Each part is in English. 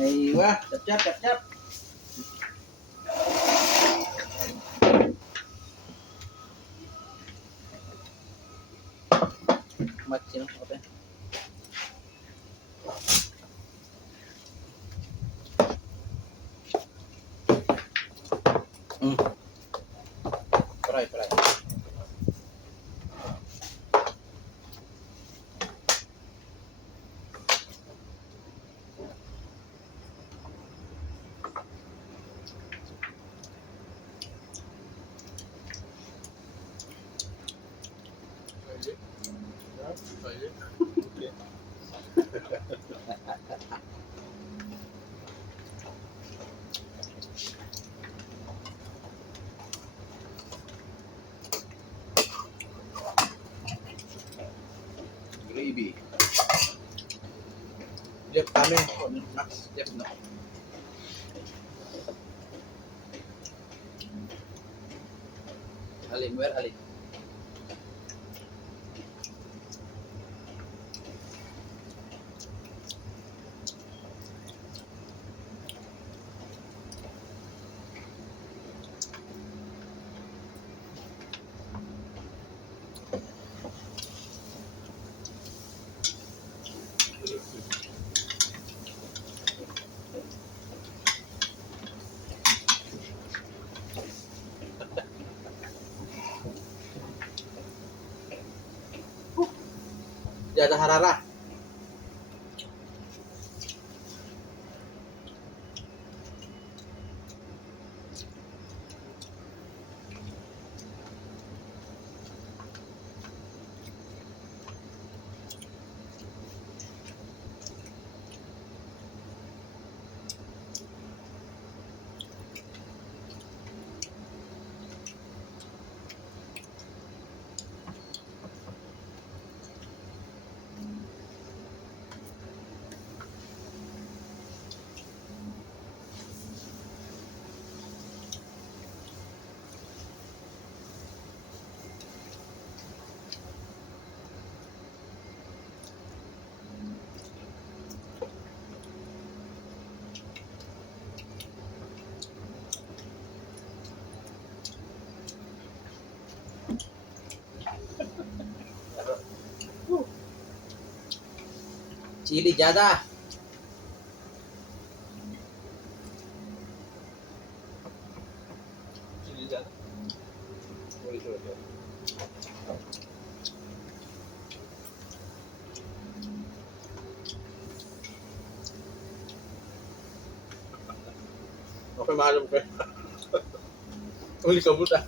अय्वा चप चप चप चप macam apa fry fry gravy Jep kami Max Jep no Alim where Alim Jada harara Chili jada Chili jada Okay, malam ko. Uli ka buta.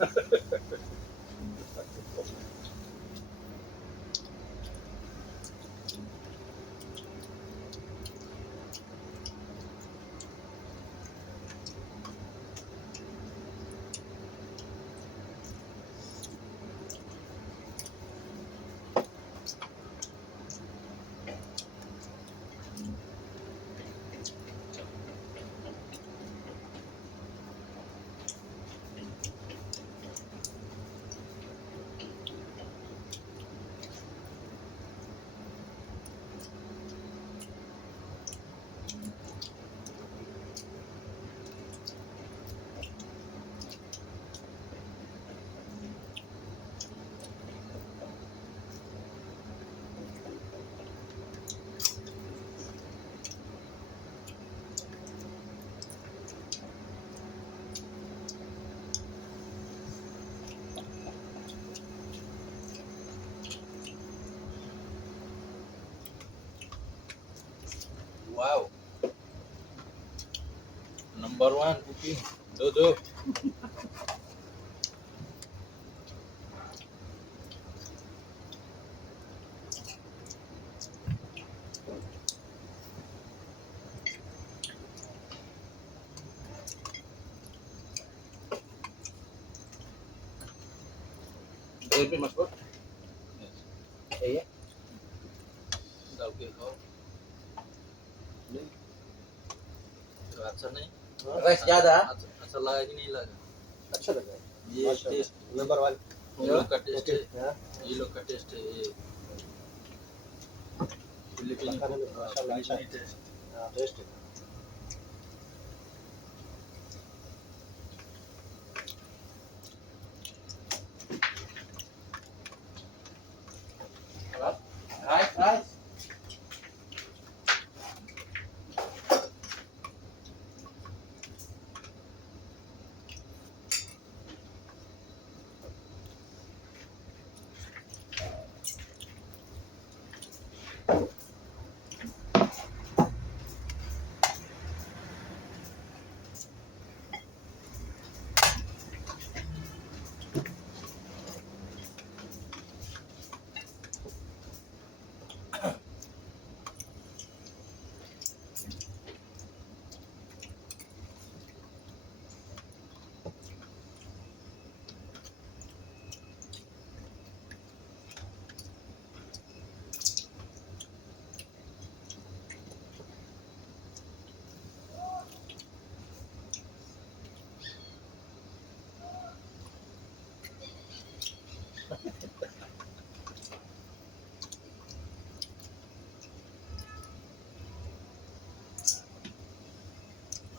Wow. Number one cooking. Do. Tapi mas bro. Iya. Udah oke kau. Ini. अच्छा नहीं rice ज्यादा अच्छा लगा कि नहीं लगा अच्छा लगा ये टेस्ट नंबर वन ये लोग का टेस्ट है ये लोग का टेस्ट है ये फिलिपिनो माशाल्लाह अच्छा taste taste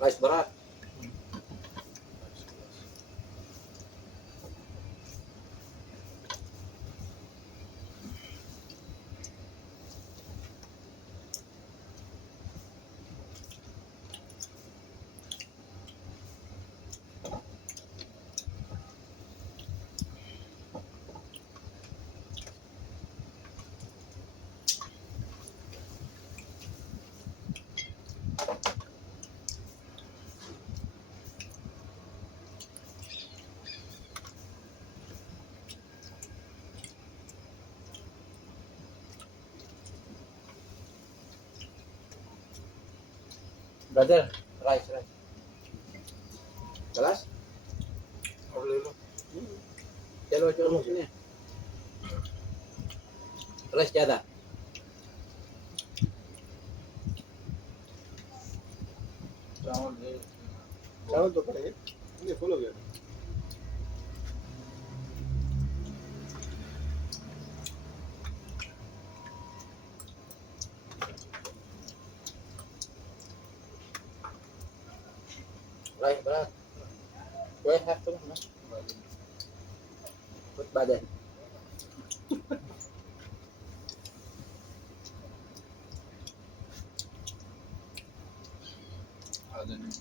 Rice berat. Brother, rice. Kelas? Boleh lo. Chalo sini. Rice ज़्यादा. चावल दे. चावल तो पड़े ये फुल हो गया Rice berat. Kue have tuh, buat badan. Ada nih.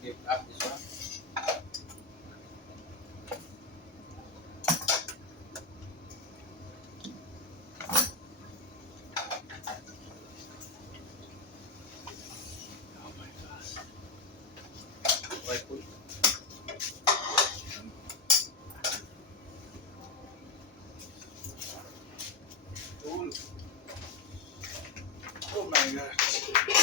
Give up this one. Oh my gosh. Why put? Oh my god.